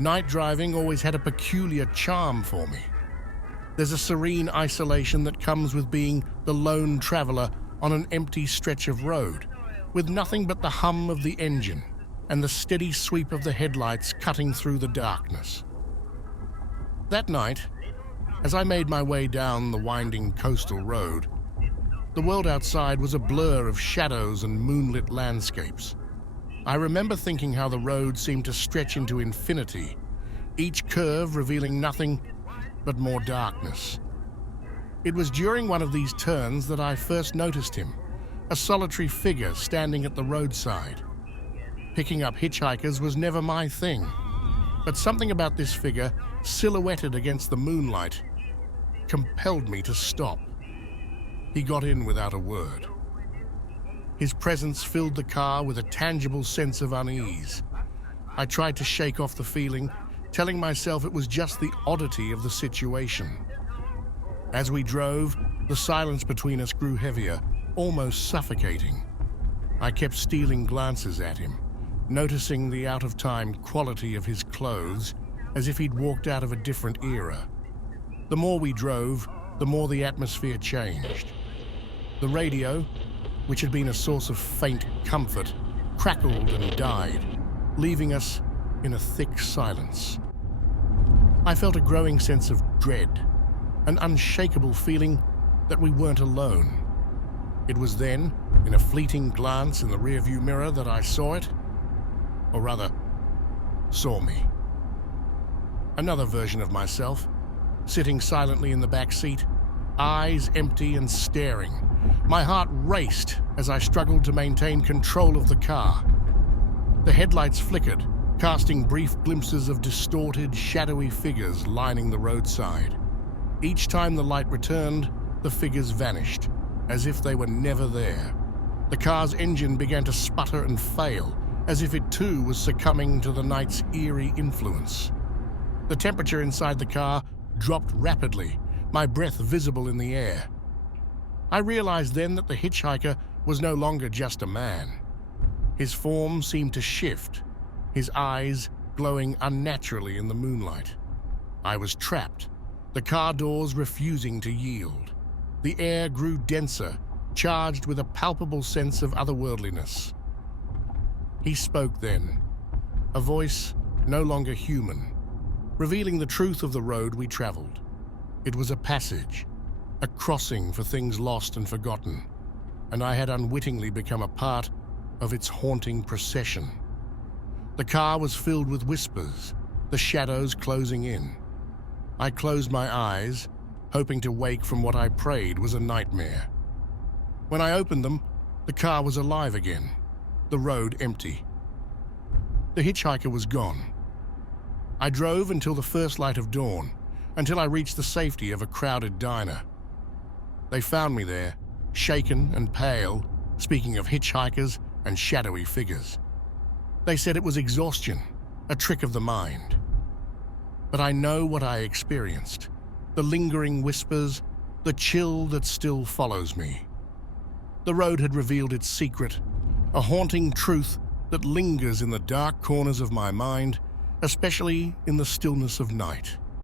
Night driving always had a peculiar charm for me. There's a serene isolation that comes with being the lone traveler on an empty stretch of road, with nothing but the hum of the engine and the steady sweep of the headlights cutting through the darkness. That night, as I made my way down the winding coastal road, the world outside was a blur of shadows and moonlit landscapes. I remember thinking how the road seemed to stretch into infinity, each curve revealing nothing but more darkness. It was during one of these turns that I first noticed him, a solitary figure standing at the roadside. Picking up hitchhikers was never my thing, but something about this figure, silhouetted against the moonlight, compelled me to stop. He got in without a word. His presence filled the car with a tangible sense of unease. I tried to shake off the feeling, telling myself it was just the oddity of the situation. As we drove, the silence between us grew heavier, almost suffocating. I kept stealing glances at him, noticing the out-of-time quality of his clothes, as if he'd walked out of a different era. The more we drove, the more the atmosphere changed. The radio, which had been a source of faint comfort, crackled and died, leaving us in a thick silence. I felt a growing sense of dread, an unshakable feeling that we weren't alone. It was then, in a fleeting glance in the rearview mirror, that I saw it, or rather, saw me. Another version of myself, sitting silently in the back seat, eyes empty and staring. My heart raced as I struggled to maintain control of the car. The headlights flickered, casting brief glimpses of distorted, shadowy figures lining the roadside. Each time the light returned, the figures vanished, as if they were never there. The car's engine began to sputter and fail, as if it too was succumbing to the night's eerie influence. The temperature inside the car dropped rapidly, my breath visible in the air. I realized then that the hitchhiker was no longer just a man. His form seemed to shift, his eyes glowing unnaturally in the moonlight. I was trapped, the car doors refusing to yield. The air grew denser, charged with a palpable sense of otherworldliness. He spoke then, a voice no longer human, revealing the truth of the road we traveled. It was a passage, a crossing for things lost and forgotten, and I had unwittingly become a part of its haunting procession. The car was filled with whispers, the shadows closing in. I closed my eyes, hoping to wake from what I prayed was a nightmare. When I opened them, the car was alive again, the road empty. The hitchhiker was gone. I drove until the first light of dawn, until I reached the safety of a crowded diner. They found me there, shaken and pale, speaking of hitchhikers and shadowy figures. They said it was exhaustion, a trick of the mind. But I know what I experienced, the lingering whispers, the chill that still follows me. The road had revealed its secret, a haunting truth that lingers in the dark corners of my mind, especially in the stillness of night.